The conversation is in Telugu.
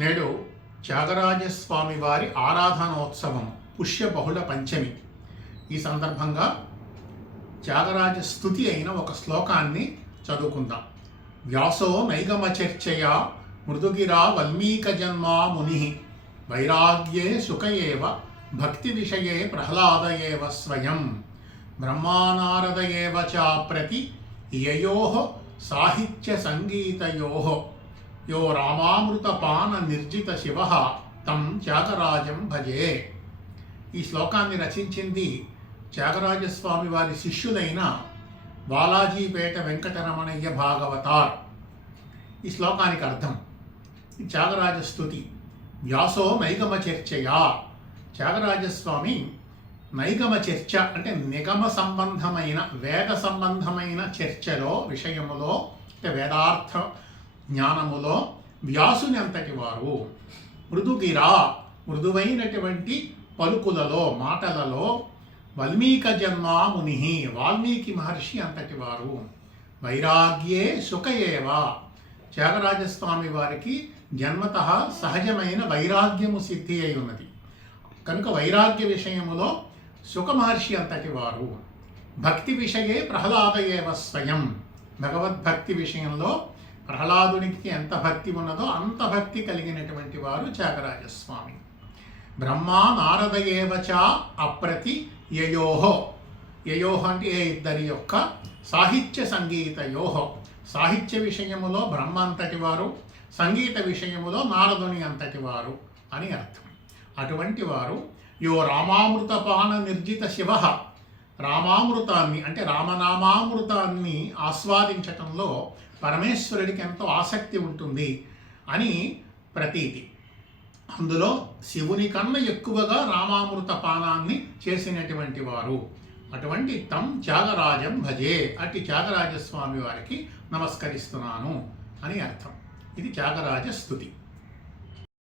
నేడు త్యాగరాజస్వామి వారి ఆరాధనోత్సవం పుష్య బహుళ పంచమి. ఈ సందర్భంగా త్యాగరాజ స్తుతి అయిన ఒక శ్లోకాన్ని చదువుకుందాం. వ్యాసో నైగమచర్చయా మృదుగిరా వల్మీక జన్మా ముని వైరాగ్యే సుఖయేవ భక్తి విషయే ప్రహ్లాదయేవ స్వయం బ్రహ్మానారదయేవ చాప్రతి యయోః సాహిత్య సంగీతయోః యో రామామృతపాన నిర్జిత శివః తం త్యాగరాజం భజే. ఈ శ్లోకాన్ని రచించింది త్యాగరాజస్వామి వారి శిష్యులైన బాలాజీపేట వెంకటరమణయ్య భాగవతార్. ఈ శ్లోకానికి అర్థం త్యాగరాజ స్తుతి. వ్యాసో నైగమ చర్చయా. త్యాగరాజస్వామి నైగమ చర్చ అంటే నిగమ సంబంధమైన వేద సంబంధమైన చర్చలో విషయములో అంటే వేదార్థ జ్ఞానములో వ్యాసుని అంతటి వారు. మృదుగిరా మృదువైనటువంటి పలుకులలో మాటలలో వల్మీక జన్మా ముని వాల్మీకి మహర్షి అంతటి వారు. వైరాగ్యే సుఖయేవ త్యాగరాజస్వామి వారికి జన్మత సహజమైన వైరాగ్యము సిద్ధి అయి ఉన్నది కనుక వైరాగ్య విషయములో సుఖ మహర్షి అంతటి వారు. భక్తి విషయే ప్రహ్లాదయేవ స్వయం భగవద్భక్తి విషయంలో ప్రహ్లాదునికి ఎంత భక్తి ఉన్నదో అంత భక్తి కలిగినటువంటి వారు త్యాగరాజస్వామి. బ్రహ్మా నారదయేవ చ అప్రతి యయోః. యయోః అంటే ఏ ఇద్దరి యొక్క సాహిత్య సంగీతయోః. సాహిత్య విషయములో బ్రహ్మ అంతటి వారు, సంగీత విషయములో నారదుని అంతటి వారు అని అర్థం. అటువంటి వారు యో రామామృతపాన నిర్జిత శివః. రామామృతాన్ని అంటే రామనామామృతాన్ని ఆస్వాదించటంలో పరమేశ్వరుడికి ఎంతో ఆసక్తి ఉంటుంది అని ప్రతీతి. అందులో శివుని కన్నా ఎక్కువగా రామామృత పానాన్ని చేసినటువంటి వారు. అటువంటి తం త్యాగరాజం భజే. అట్టి త్యాగరాజస్వామి వారికి నమస్కరిస్తున్నాను అని అర్థం. ఇది త్యాగరాజ స్తుతి.